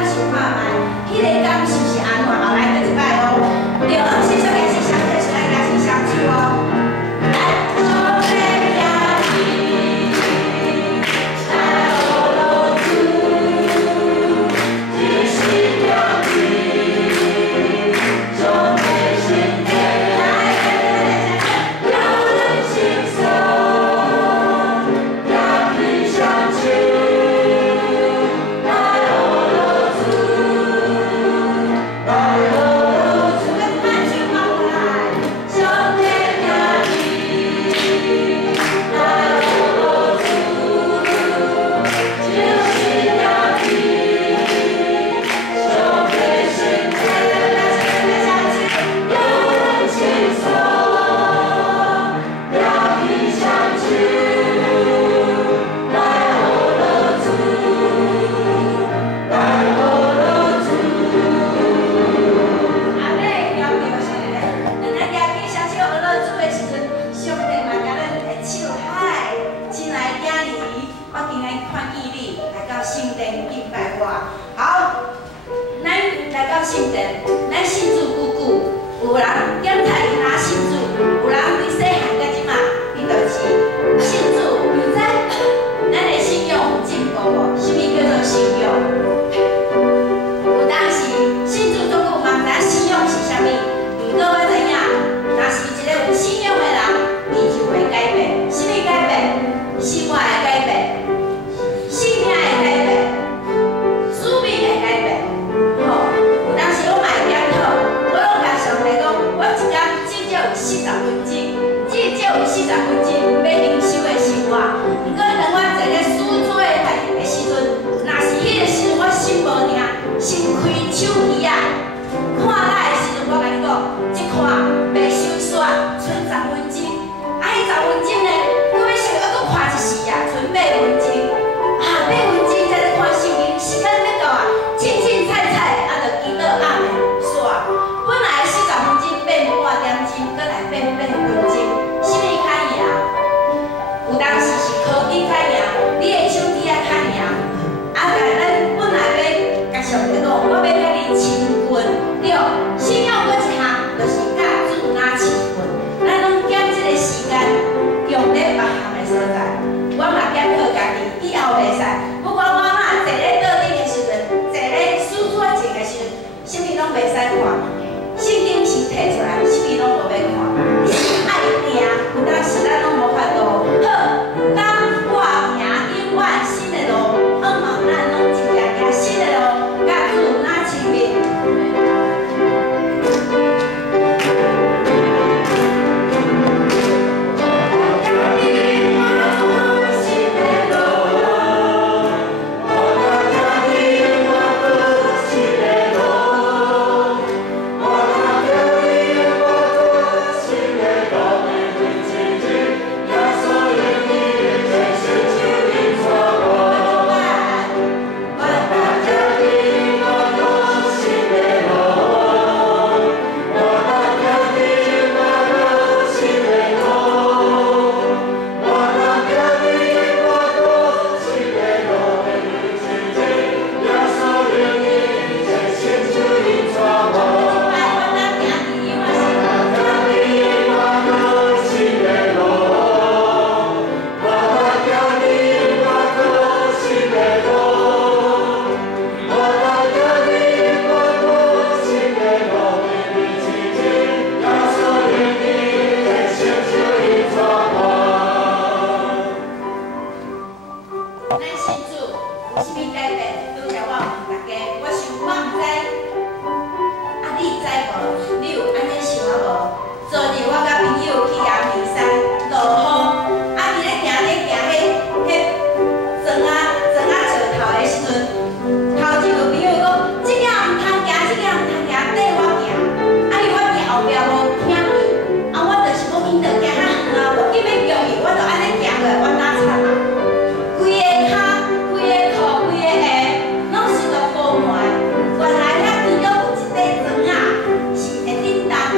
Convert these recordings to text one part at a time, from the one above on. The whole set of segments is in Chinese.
感受看卖，迄个感受是安怎？后来第一摆哦，对，是小件是相对出来，也是相处哦。 叮当。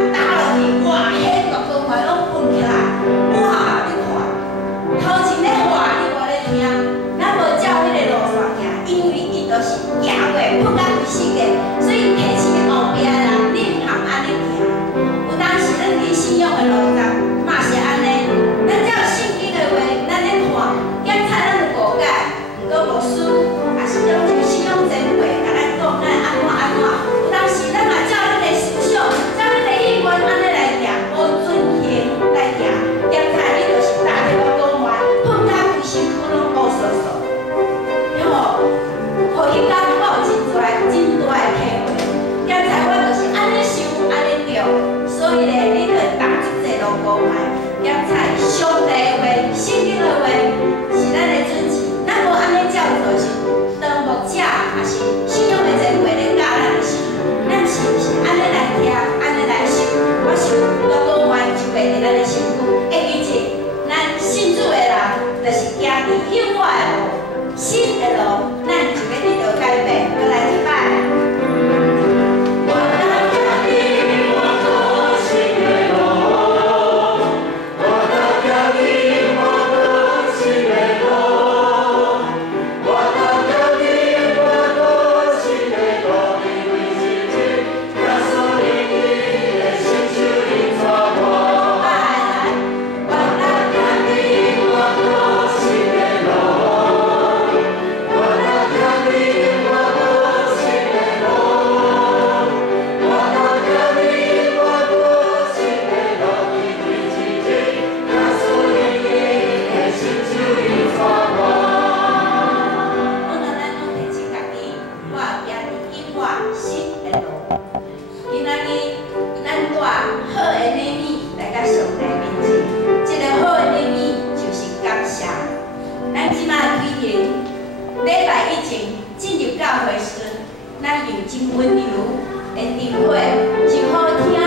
以前进入教会时，咱用真温柔的智慧、真好听的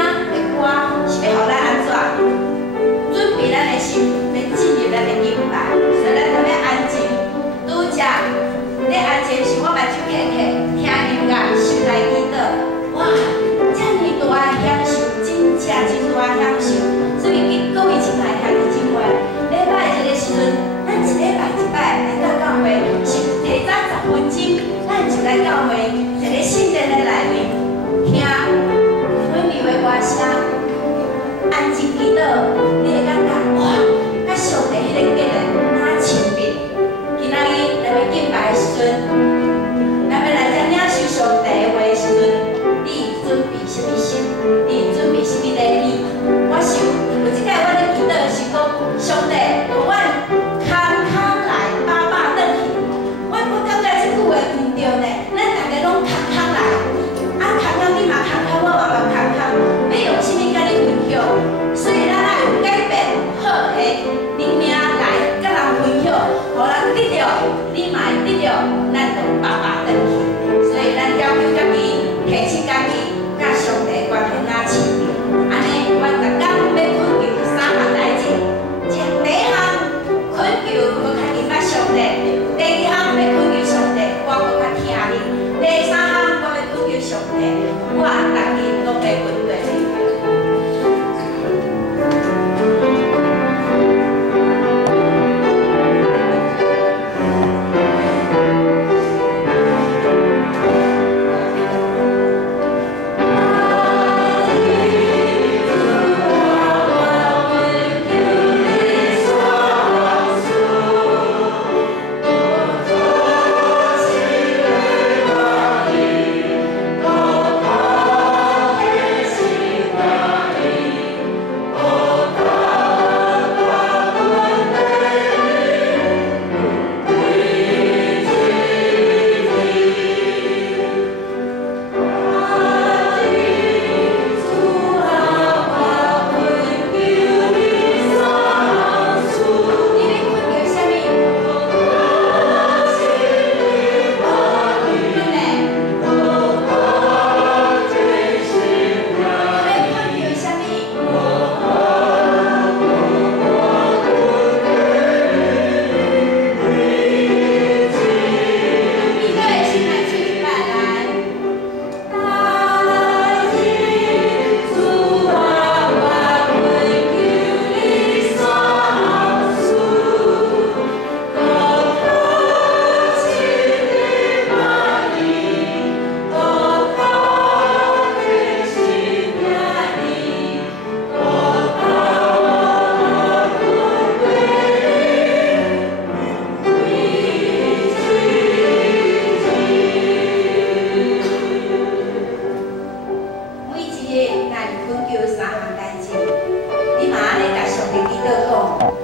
歌，是要互咱安怎准备咱的心，要进入咱的敬拜，所以咱特别安静。拄则咧安静时，我目睭闭起，听音乐，心内祈祷。哇，遮尔大的享受，真正大的享受。所以各位亲爱的弟兄姊妹，礼拜日的时阵，咱一礼拜一摆来到教会，是提早10分钟，咱就来教会，一个圣殿的内面，听温柔的歌声，安静祈祷，你会感觉哇，甲上帝迄个结个哪亲密。今仔日咱要敬拜的时阵，咱要来听领受上帝的话的时阵，你准备什么心？你准备什么礼仪？我想有一届我咧祈祷的是讲，上帝互阮空空来，饱饱转去。我感觉这句话毋对呢，咱大家拢空空来，啊空空你嘛空空，我嘛空空，要用什么甲你分享？所以咱要有改变好的能量来甲人分享，互人得到，你嘛会得到，咱就饱饱转去。所以咱要求家己，提醒家己，甲上帝关系哪亲密。安尼，我逐工要困求3项代志。第一项困求搁较认捌上帝；第二项要困求上帝，我搁较听你；第三项我要困求上帝，我逐日拢要问对你。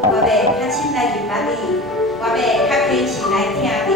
我要较亲来认捌你，我要较虔诚来听你。